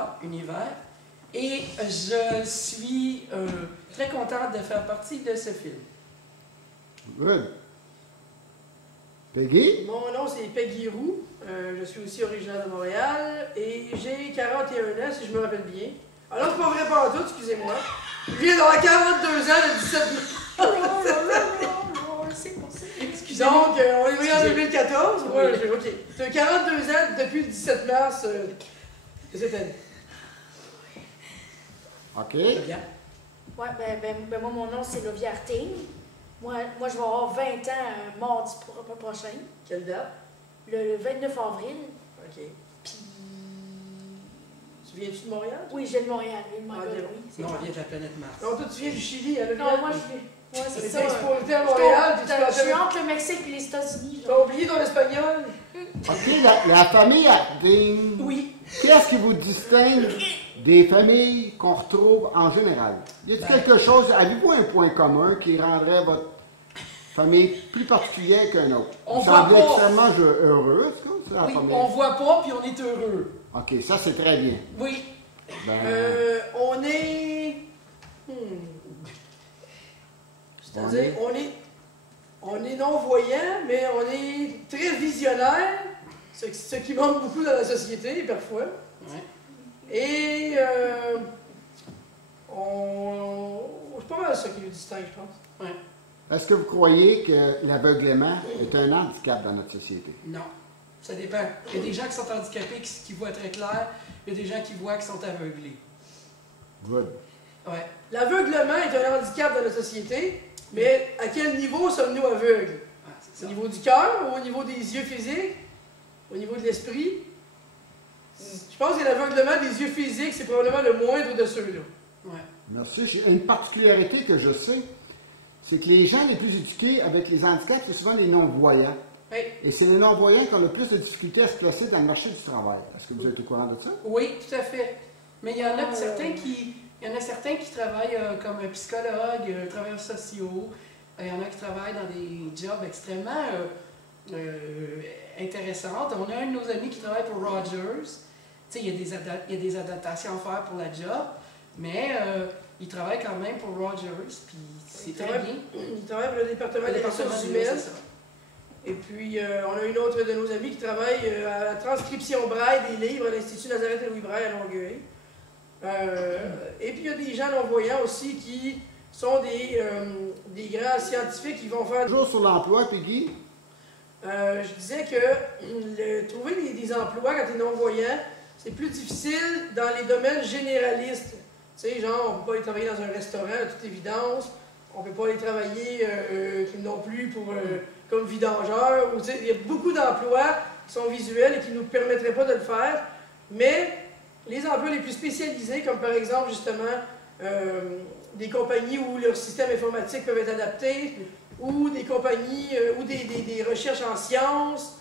Canada, Univers. Et je suis très contente de faire partie de ce film. Good. Peggy? Mon nom, c'est Peggy Roux. Je suis aussi originaire de Montréal et j'ai 41 ans, si je me rappelle bien. Alors, c'est pas vrai pas en tout, excusez-moi. Je viens d'avoir 42 ans le 17 Excusez-moi. Donc, on est venu en 2014. Ouais, OK. Tu as 42 ans depuis le 17 mars de cette année. OK. Bien. Ouais, ben moi, mon nom, c'est Lovia Arting. Moi, je vais avoir 20 ans mardi prochain, Quelle date? le 29 avril. OK. Puis. Tu viens-tu de Montréal? Oui, je viens de Montréal. Oui, Ah, bien, oui, c'est Non, ça. on vient de la planète Mars. Non, toi, tu viens du Chili, à Non, moi, je viens. Ouais, Tu c'est es ça. exposé à Montréal, puis tu Je suis entre le Mexique et les États-Unis. as oublié ton espagnol? OK, la famille Acting. Oui. Qu'est-ce qui vous distingue des familles qu'on retrouve en général? Y a-t-il quelque chose, avez-vous un point commun qui rendrait votre famille plus particulière qu'un autre? On Vous voit semblez pas. extrêmement heureux, est-ce que c'est la Oui, famille? on voit pas, puis on est heureux. OK, ça c'est très bien. Oui. Ben, On est. C'est-à-dire, on est non-voyant, mais on est très visionnaire, ce qui manque beaucoup dans la société, parfois. Ouais. Et c'est pas mal ça qui nous distingue, je pense. Ouais. est-ce que vous croyez que l'aveuglement est un handicap dans notre société? Non. Ça dépend. Il y a des gens qui sont handicapés qui voient très clair. Il y a des gens qui voient qui sont aveuglés. Good. Ouais. L'aveuglement est un handicap dans la société, mais à quel niveau sommes-nous aveugles? Ah, c'est Au ça. niveau du cœur, au niveau des yeux physiques, au niveau de l'esprit? Je pense que l'aveuglement des yeux physiques, c'est probablement le moindre de ceux-là. Ouais. Merci. J'ai une particularité que je sais, c'est que les gens les plus éduqués avec les handicaps, c'est souvent les non-voyants. Oui. Et c'est les non-voyants qui ont le plus de difficultés à se placer dans le marché du travail. Est-ce que vous êtes au courant de ça? Oui, tout à fait. Mais il y en a certains qui travaillent comme psychologues, travailleurs sociaux. Il y en a qui travaillent dans des jobs extrêmement intéressants. On a un de nos amis qui travaille pour Rogers. Tu sais, il y a des adaptations à faire pour la job, mais il travaille quand même pour Rogers, puis c'est très bien. Il travaille pour le département des ressources humaines, humaines. c'est ça. Et puis, on a une autre de nos amis qui travaille à la transcription braille des livres à l'Institut Nazareth et Louis Braille à Longueuil. Et puis, il y a des gens non-voyants aussi qui sont des grands scientifiques qui vont faire... Toujours sur l'emploi, Peggy. Je disais que trouver des emplois quand tu es non-voyant, c'est plus difficile dans les domaines généralistes. Tu sais, genre, on ne peut pas aller travailler dans un restaurant, à toute évidence. On ne peut pas aller travailler non plus pour, comme vidangeur. Tu sais, il y a beaucoup d'emplois qui sont visuels et qui ne nous permettraient pas de le faire. Mais les emplois les plus spécialisés, comme par exemple, justement, des compagnies où leurs systèmes informatiques peuvent être adaptés, ou des compagnies, ou des recherches en sciences,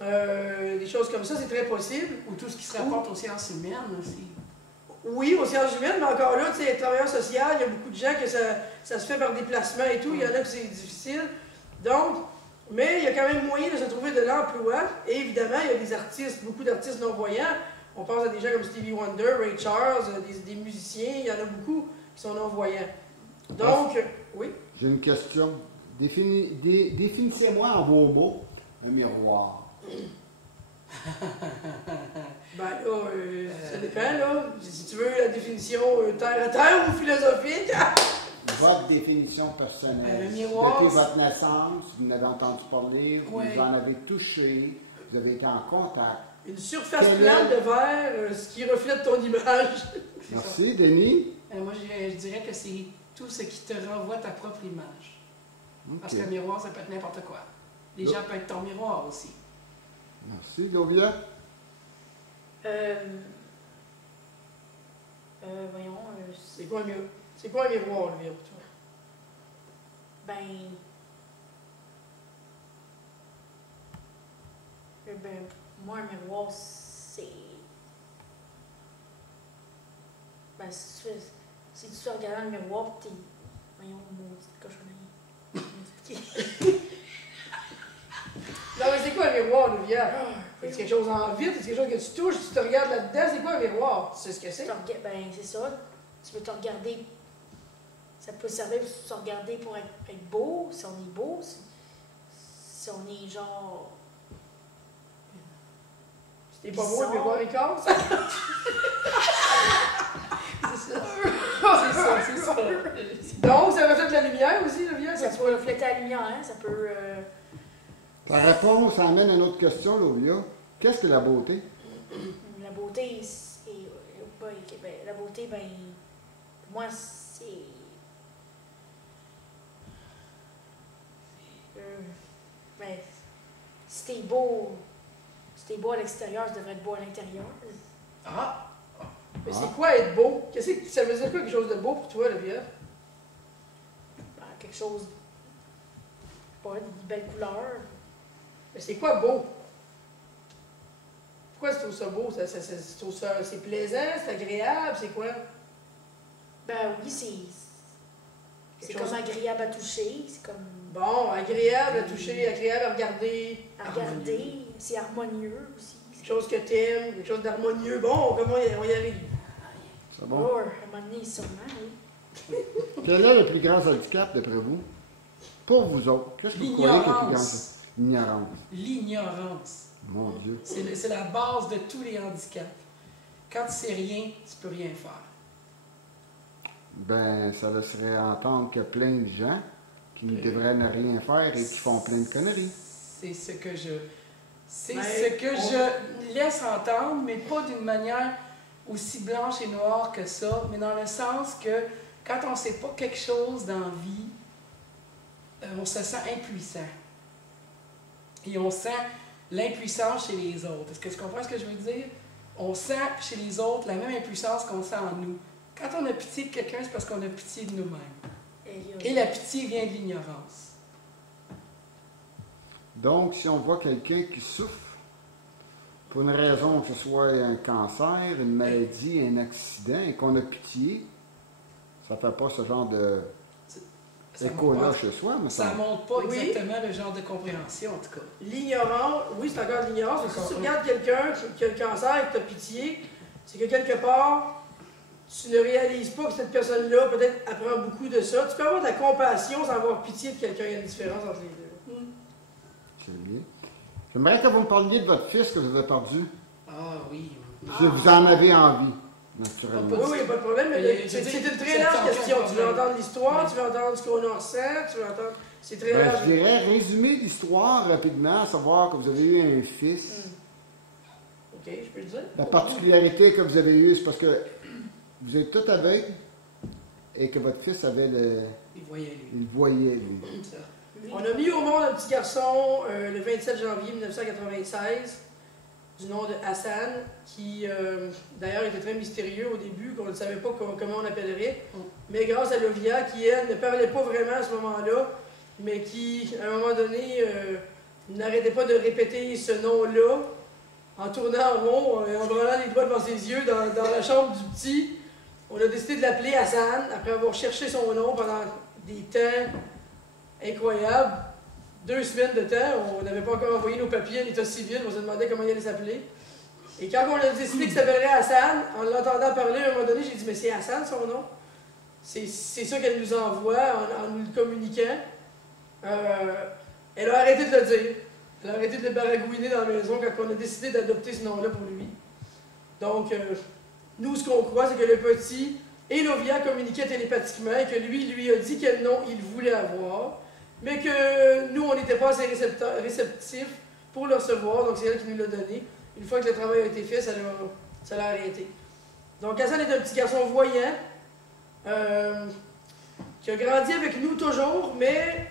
des choses comme ça, c'est très possible. Ou tout ce qui se rapporte aux sciences humaines aussi. Oui, aux sciences humaines, mais encore là, tu sais, travailleur social, il y a beaucoup de gens que ça se fait par déplacement et tout, il y en a que c'est difficile. Donc, mais il y a quand même moyen de se trouver de l'emploi, et évidemment, il y a des artistes, beaucoup d'artistes non-voyants. On pense à des gens comme Stevie Wonder, Ray Charles, des musiciens, il y en a beaucoup qui sont non-voyants. Donc, oui. J'ai une question. Définissez-moi en vos mots un miroir. Ben là, ça dépend, là. Si tu veux la définition terre à terre ou philosophique. Votre définition personnelle. Le miroir, Depuis votre naissance, vous en avez entendu parler, Oui. vous en avez touché, vous avez été en contact. Une surface Quel plane est- de verre, ce qui reflète ton image. c'est ça. Merci, Denis. Moi, je dirais que c'est tout ce qui te renvoie ta propre image. Parce Ok. qu'un miroir, ça peut être n'importe quoi. Les gens peuvent être ton miroir aussi. Merci, Lovia. Voyons, C'est quoi un miroir, lui, pour toi? Moi, un miroir, c'est... si tu fais regarder dans le miroir, t'es... Voyons, maudite cochonnerie. Non, mais c'est quoi un miroir, Louvière? C'est quelque chose en vide, c'est quelque chose que tu touches, tu te regardes là-dedans, c'est quoi un miroir? Tu sais ce que c'est? Ben, c'est ça. Tu veux te regarder. Ça peut servir pour se regarder pour être beau, si on est beau, si on est genre. Si t'es pas beau, le miroir est casse. C'est ça. C'est ça. Donc, ça reflète la lumière aussi, la lumière, Ça peut refléter la lumière, hein? Ça peut. Ta réponse amène à une autre question, Lovia. Qu'est-ce que la beauté? La beauté, la beauté, ben, pour moi, c'est. Ben, si t'es beau à l'extérieur, ça devrait être beau à l'intérieur. Ah! Mais c'est quoi être beau? Qu'est-ce que ça veut dire quoi quelque chose de beau pour toi, Olivia? Ben, quelque chose. Pas une belle couleur. Mais c'est quoi beau? Pourquoi tu trouves ça beau? C'est plaisant, c'est agréable, c'est quoi? Ben oui, c'est comme agréable à toucher, c'est comme. Bon, agréable à toucher, agréable à regarder. À regarder, c'est harmonieux aussi. Quelque chose que t'aimes, quelque chose d'harmonieux. Bon, comment on y arrive? C'est bon? Oh, à un moment donné, sûrement, oui. Quel est le plus grand handicap, d'après vous? Pour vous autres, qu'est-ce que vous croyez que le plus grand? L'ignorance. L'ignorance. Mon Dieu. C'est la base de tous les handicaps. Quand tu sais rien, tu peux rien faire. Ben, ça laisserait entendre qu'il y a plein de gens qui ne devraient ne rien faire et qui font plein de conneries. C'est ce que je... C'est Ben, ce que je laisse entendre, mais pas d'une manière aussi blanche et noire que ça, mais dans le sens que quand on ne sait pas quelque chose dans la vie, on se sent impuissant. Et on sent l'impuissance chez les autres. Est-ce que tu comprends ce que je veux dire? On sent chez les autres la même impuissance qu'on sent en nous. Quand on a pitié de quelqu'un, c'est parce qu'on a pitié de nous-mêmes. Et la pitié vient de l'ignorance. Donc, si on voit quelqu'un qui souffre, pour une raison, que ce soit un cancer, une maladie, un accident, et qu'on a pitié, ça ne fait pas ce genre de écho-là chez soi. Mais ça ne montre pas exactement le genre de compréhension, en tout cas. L'ignorance, oui, c'est encore de l'ignorance, mais si tu regardes quelqu'un qui a le cancer et que tu as pitié, c'est que quelque part, tu ne réalises pas que cette personne-là, peut-être, apprend beaucoup de ça. Tu peux avoir de la compassion sans avoir pitié de quelqu'un. Il y a une différence entre les deux. C'est bien. J'aimerais que vous me parliez de votre fils que vous avez perdu. Ah oui. Si vous en avez envie, naturellement. Oui, oui, il n'y a pas de problème, mais c'est une très large question. Tu veux entendre l'histoire, tu veux entendre ce qu'on en ressent, tu veux entendre... C'est très large. Je dirais résumer l'histoire rapidement, à savoir que vous avez eu un fils. OK, je peux le dire. La particularité que vous avez eue, c'est parce que vous êtes tout aveugle et que votre fils avait le... Il voyait lui. Il voyait, lui. On a mis au monde un petit garçon le 27 janvier 1996, du nom de Hassan, qui d'ailleurs était très mystérieux au début, qu'on ne savait pas comment on l'appellerait. Mais grâce à Lovia, qui elle ne parlait pas vraiment à ce moment-là, mais qui, à un moment donné, n'arrêtait pas de répéter ce nom-là, en tournant en rond, en branlant les doigts devant ses yeux dans la chambre du petit. On a décidé de l'appeler Hassan, après avoir cherché son nom pendant des temps incroyables. 2 semaines de temps, on n'avait pas encore envoyé nos papiers à l'état civil, on se demandait comment il allait s'appeler. Et quand on a décidé qu'il s'appellerait Hassan, en l'entendant parler, à un moment donné, j'ai dit « Mais c'est Hassan son nom? » C'est ça qu'elle nous envoie en nous le communiquant. Elle a arrêté de le dire. Elle a arrêté de le baragouiner dans la maison quand on a décidé d'adopter ce nom-là pour lui. Donc, nous, ce qu'on croit, c'est que le petit et Lovia communiquaient télépathiquement et que lui a dit quel nom il voulait avoir, mais que nous, on n'était pas assez réceptifs pour le recevoir, donc c'est elle qui nous l'a donné. Une fois que le travail a été fait, ça l'a arrêté. Donc, Hassan est un petit garçon voyant, qui a grandi avec nous toujours, mais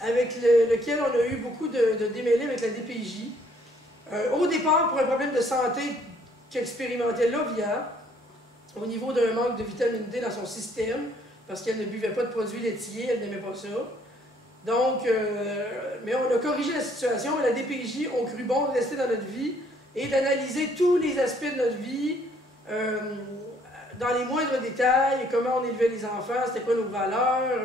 avec lequel on a eu beaucoup de démêlés avec la DPJ. Au départ, pour un problème de santé qu'expérimentait Lovia, au niveau d'un manque de vitamine D dans son système, parce qu'elle ne buvait pas de produits laitiers, elle n'aimait pas ça. Donc, mais on a corrigé la situation, la DPJ ont cru bon de rester dans notre vie et d'analyser tous les aspects de notre vie, dans les moindres détails, comment on élevait les enfants, c'était quoi nos valeurs,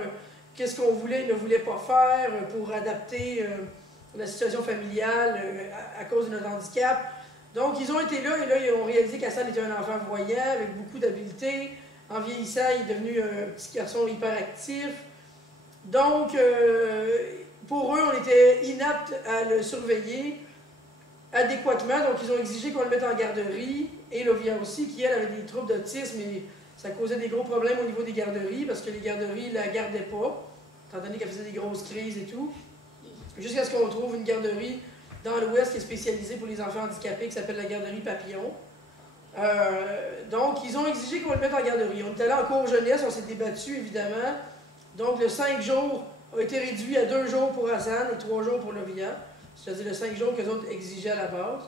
qu'est-ce qu'on voulait et ne voulait pas faire pour adapter la situation familiale à cause de notre handicap. Donc, ils ont été là et là, ils ont réalisé qu'Hassan était un enfant voyant avec beaucoup d'habileté. En vieillissant, il est devenu un petit garçon hyperactif. Donc, pour eux, on était inapte à le surveiller adéquatement. Donc, ils ont exigé qu'on le mette en garderie. Et Lovia aussi, qui, elle, avait des troubles d'autisme et ça causait des gros problèmes au niveau des garderies parce que les garderies ne la gardaient pas, étant donné qu'elle faisait des grosses crises et tout. Jusqu'à ce qu'on trouve une garderie dans l'Ouest qui est spécialisée pour les enfants handicapés, qui s'appelle la garderie Papillon. Donc, ils ont exigé qu'on le mette en garderie. On était allé en cours jeunesse, on s'est débattu, évidemment. Donc, le 5 jours a été réduit à 2 jours pour Hassan et 3 jours pour Lovia. C'est-à-dire le 5 jours que les autres exigeaient à la base.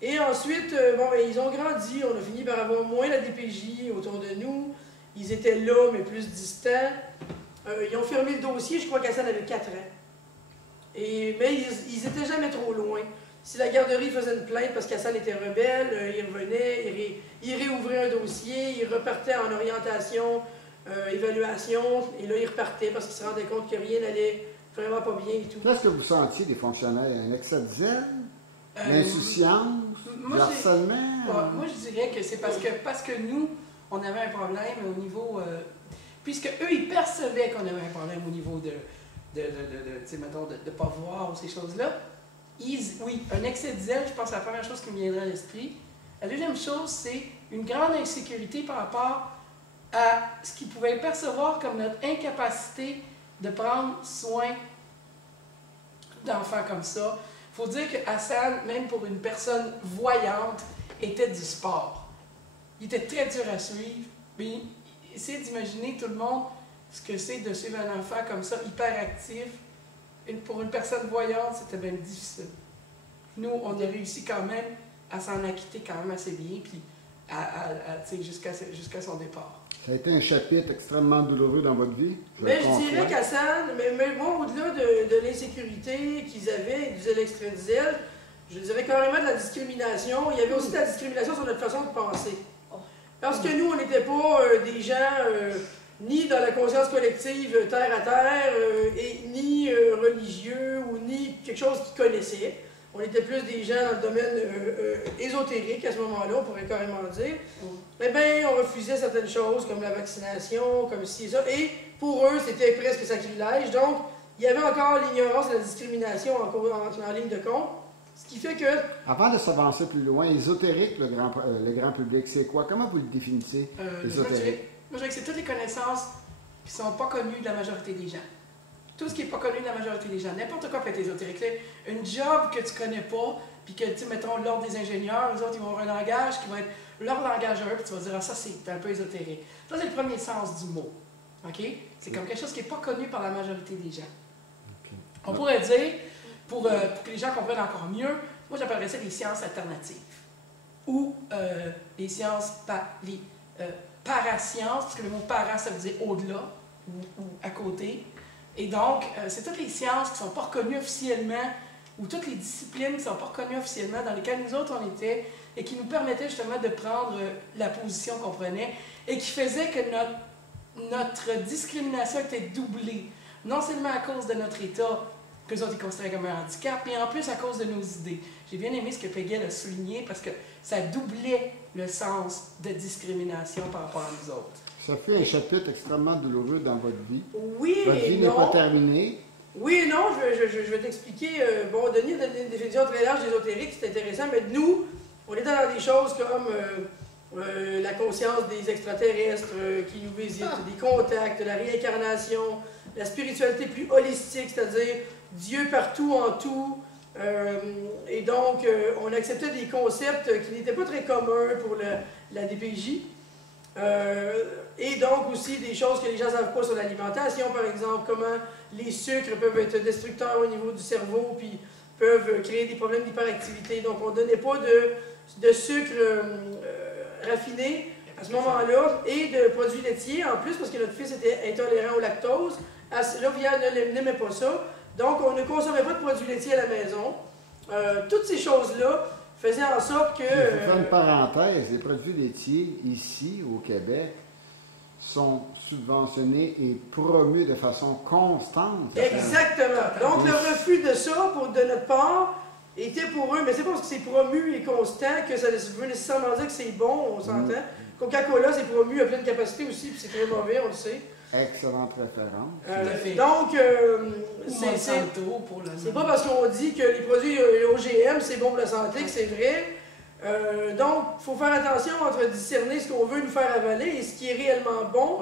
Et ensuite, bon, ben, ils ont grandi. On a fini par avoir moins la DPJ autour de nous. Ils étaient là, mais plus distants. Ils ont fermé le dossier. Je crois qu'Hassan avait 4 ans. Mais ils n'étaient jamais trop loin. Si la garderie faisait une plainte parce qu'Hassan était rebelle, il revenait, il réouvrait un dossier, il repartait en orientation, évaluation, et là, il repartait parce qu'il se rendait compte que rien n'allait vraiment pas bien et tout. Qu'est-ce que vous sentiez des fonctionnaires? Un excès de zèle? L'insouciance? Le harcèlement? Moi, je dirais que c'est parce que nous, on avait un problème au niveau... puisque eux, ils percevaient qu'on avait un problème au niveau de ne pas voir ou ces choses-là. Oui, un excès de zèle, je pense que c'est la première chose qui me viendrait à l'esprit. La deuxième chose, c'est une grande insécurité par rapport à ce qu'ils pouvaient percevoir comme notre incapacité de prendre soin d'enfants comme ça. Il faut dire que Hassan, même pour une personne voyante, était du sport. Il était très dur à suivre. Mais essayez d'imaginer tout le monde ce que c'est de suivre un enfant comme ça, hyperactif. Pour une personne voyante, c'était bien difficile. Nous, on a réussi quand même à s'en acquitter quand même assez bien, puis jusqu'à son départ. Ça a été un chapitre extrêmement douloureux dans votre vie? Mais je dirais qu'Hassan, mais bon, au-delà de l'insécurité qu'ils avaient, ils disaient l'extrait de zèle, je dirais carrément de la discrimination. Il y avait aussi de la discrimination sur notre façon de penser. Parce que nous, on n'était pas des gens ni dans la conscience collective terre à terre, ni religieux, ou ni quelque chose qu'ils connaissaient. On était plus des gens dans le domaine ésotérique à ce moment-là, on pourrait carrément dire. Eh bien, on refusait certaines choses comme la vaccination, comme ci et ça. Et pour eux, c'était presque sacrilège. Donc, il y avait encore l'ignorance et la discrimination en ligne de compte. Ce qui fait que... Avant de s'avancer plus loin, ésotérique, le grand public, c'est quoi? Comment vous le définissez, ésotérique? Moi, je dirais que c'est toutes les connaissances qui ne sont pas connues de la majorité des gens. Tout ce qui n'est pas connu de la majorité des gens. N'importe quoi peut être ésotérique. Une job que tu ne connais pas, puis que, tu sais, mettons, l'ordre des ingénieurs, les autres, ils vont avoir un langage qui va être leur langage à eux, puis tu vas dire, ah, ça, c'est un peu ésotérique. Ça, c'est le premier sens du mot. OK? C'est comme quelque chose qui n'est pas connu par la majorité des gens. Okay. On pourrait dire, pour que les gens comprennent encore mieux, moi, j'appellerais ça les sciences alternatives. Ou les sciences, les parasciences, parce que le mot para, ça veut dire au-delà, ou à côté. Et donc, c'est toutes les sciences qui ne sont pas reconnues officiellement, ou toutes les disciplines qui ne sont pas reconnues officiellement, dans lesquelles nous autres on était, et qui nous permettaient justement de prendre la position qu'on prenait, et qui faisaient que notre discrimination était doublée, non seulement à cause de notre état, que les autres ils considéraient comme un handicap, mais en plus à cause de nos idées. J'ai bien aimé ce que Peggy a souligné, parce que ça doublait le sens de discrimination par rapport à nous autres. Ça fait un chapitre extrêmement douloureux dans votre vie. Oui et non. Votre vie n'est pas terminée. Oui et non, je vais t'expliquer. Bon, Denis a donné une définition très large d'ésotérique, c'est intéressant, mais nous, on est dans des choses comme la conscience des extraterrestres qui nous visitent, des contacts, la réincarnation, la spiritualité plus holistique, c'est-à-dire Dieu partout en tout. Et donc, on acceptait des concepts qui n'étaient pas très communs pour la DPJ. Et donc aussi des choses que les gens ne savent pas sur l'alimentation, par exemple, comment les sucres peuvent être destructeurs au niveau du cerveau, puis peuvent créer des problèmes d'hyperactivité. Donc on ne donnait pas de sucre raffiné à ce moment-là, et de produits laitiers en plus, parce que notre fils était intolérant au lactose. Lovia n'aimait pas ça. Donc on ne consommait pas de produits laitiers à la maison. Toutes ces choses-là faisaient en sorte que... Je vais faire une parenthèse. Les produits laitiers, ici, au Québec, sont subventionnés et promus de façon constante. Exactement. Donc, le refus de ça, de notre part, était pour eux, mais c'est pas parce que c'est promu et constant que ça veut nécessairement dire que c'est bon, on s'entend. Coca-Cola, c'est promu à pleine capacité aussi, puis c'est très mauvais, on le sait. Excellente référence. Donc, c'est pas parce qu'on dit que les produits OGM, c'est bon pour la santé que c'est vrai. Donc, il faut faire attention entre discerner ce qu'on veut nous faire avaler et ce qui est réellement bon,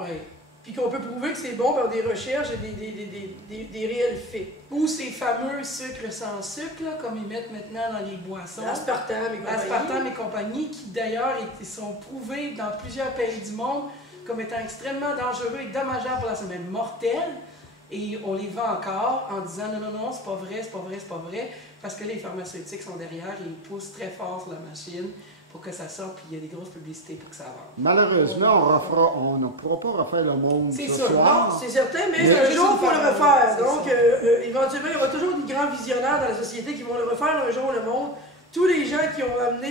puis qu'on peut prouver que c'est bon par des recherches et des réels faits. Ou ces fameux sucres sans sucre, là, comme ils mettent maintenant dans les boissons. Aspartame et compagnie. Aspartame et compagnie, qui d'ailleurs sont prouvés dans plusieurs pays du monde comme étant extrêmement dangereux et dommageables pour la santé, même mortels. Et on les vend encore en disant non, non, non, c'est pas vrai, c'est pas vrai, c'est pas vrai, parce que les pharmaceutiques sont derrière et ils poussent très fort sur la machine pour que ça sorte, puis il y a des grosses publicités pour que ça avance. Malheureusement, on ne pourra pas refaire le monde ce soir. Non, c'est certain, mais un jour, il faut le refaire. Donc, éventuellement, il y aura toujours des grands visionnaires dans la société qui vont le refaire un jour, le monde. Tous les gens qui ont amené